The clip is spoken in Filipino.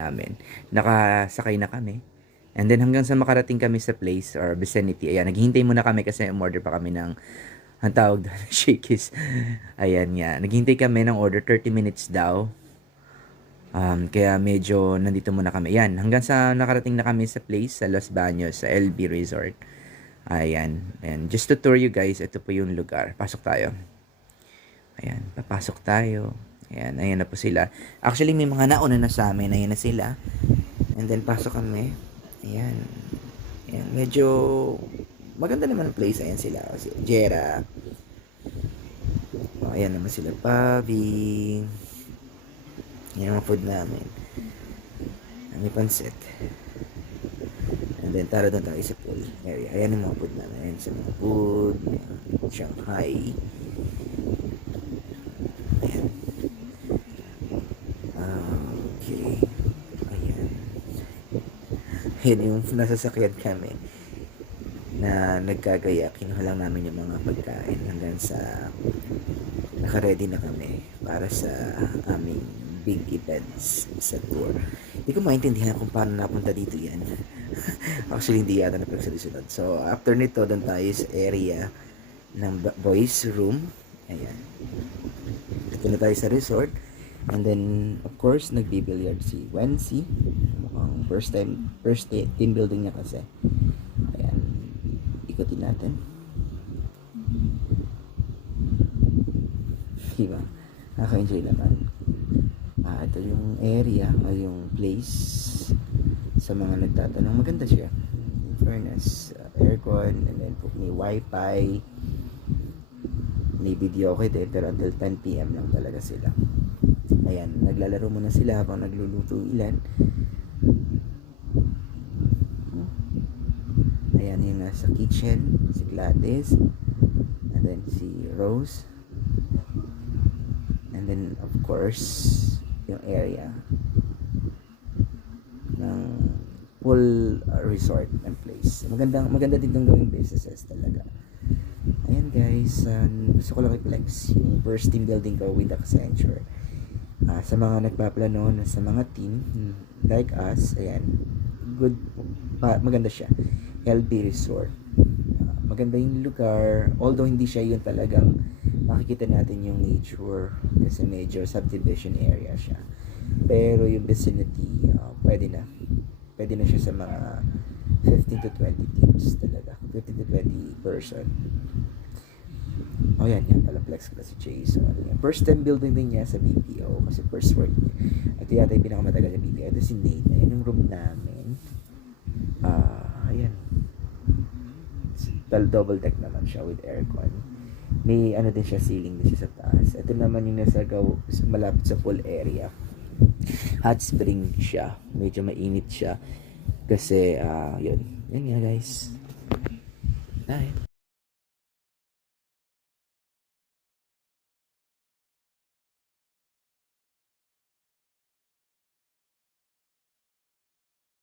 namin. Nakasakay na kami. And then hanggang sa makarating kami sa place or vicinity, ayan, naghihintay muna kami kasi umorder pa kami ng, ang tawag doon, Shakey's. Ayan nga, naghihintay kami ng order, 30 minutes daw. Kaya medyo nandito muna kami. Ayan, hanggang sa nakarating na kami sa place, sa Los Baños, sa LB Resort. Ayan, and just to tour you guys, ito po yung lugar. Pasok tayo. Ayan, papasok tayo. Ayan, ayan na po sila. Actually, may mga nauna na sa amin. Ayan na sila. And then, pasok kami. Ayan. Ayan, medyo maganda naman ang place. Ayan sila. Si Jera. Oh, ayan naman sila. Pavi. Ayan ang food namin. May pansit. And then, tara doon tayo sa pool area. Ayan ang mga food namin. Ayan sa mga food. Ayan, Shanghai. Ayan. Okay. Ayan. Ayan yung nasasakyan kami na nagkagaya. Kinuha lang namin yung mga pagkain hanggang sa naka-ready na kami para sa aming big events sa tour. Hindi ko maintindihan kung paano napunta dito yan. Actually, hindi yata napagsalusunod. So, after nito, doon tayo sa area ng boys room. Ayan. Dito na tayo sa resort. And then, of course, nagbibilyard si Wency. Mukhang first team building niya kasi. Ayan. Ikutin natin. Diba? Nakaka-enjoy naman. Ito yung area o yung place sa mga nagtatanong. Maganda siya. In fairness, aircon, and then may wifi. May video okay din, pero until 10 PM lang talaga sila. Ayan, naglalaro muna sila habang nagluluto ilan. Ayan yung nasa kitchen, si Gladys, and then si Rose, and then of course yung area ng pool resort and place. Maganda din itong gawing businesses talaga. Ayan guys, gusto ko lang i-flex yung first team building ko with Accenture. Sa mga nagpaplano na sa mga team like us, ayan, good, maganda siya. LB Resort. Maganda yung lugar, although hindi siya yun talagang makikita natin yung nature kasi medyo subdivision area siya. Pero yung vicinity, pwede na siya sa mga 15 to 20 teams talaga. 15 to 20 person. Yan pala, flex ko si Chase. First time building din niya sa BPO kasi first work niya. Ito yata yung pinakamatagal na BPO. Ito si Nate. Ayan yung room namin. Ayan. Double deck naman siya with aircon. May ano din siya, ceiling din siya sa taas. Ito naman yung nasa malapit sa pool area. Hot spring siya. Medyo mainit siya. Kasi, yun. Yan nga guys. Bye.